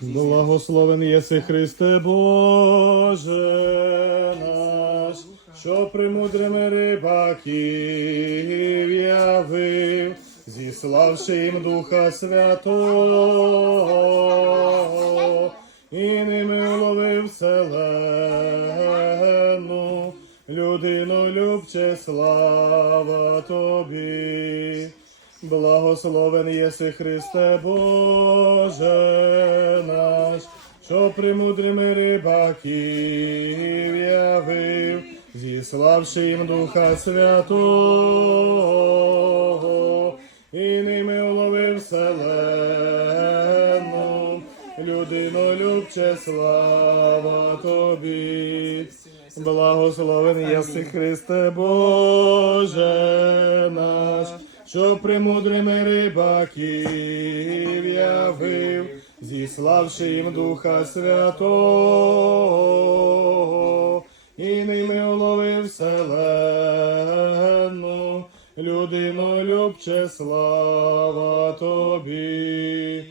Благословен єси Христе Боже наш, що премудрими рибаків явив, зіславши їм Духа Святого, і ними уловив вселену, людину любче слава тобі. Благословен єси Христе Боже наш, що премудрими рибаків явив, зіславши їм Духа Святого, і ними уловив вселену, людино любче слава тобі. Благословен єси Христе Боже наш, що премудрими рибаків явив, зіславши їм Духа Святого, і ними уловив вселенну, людино любче слава тобі.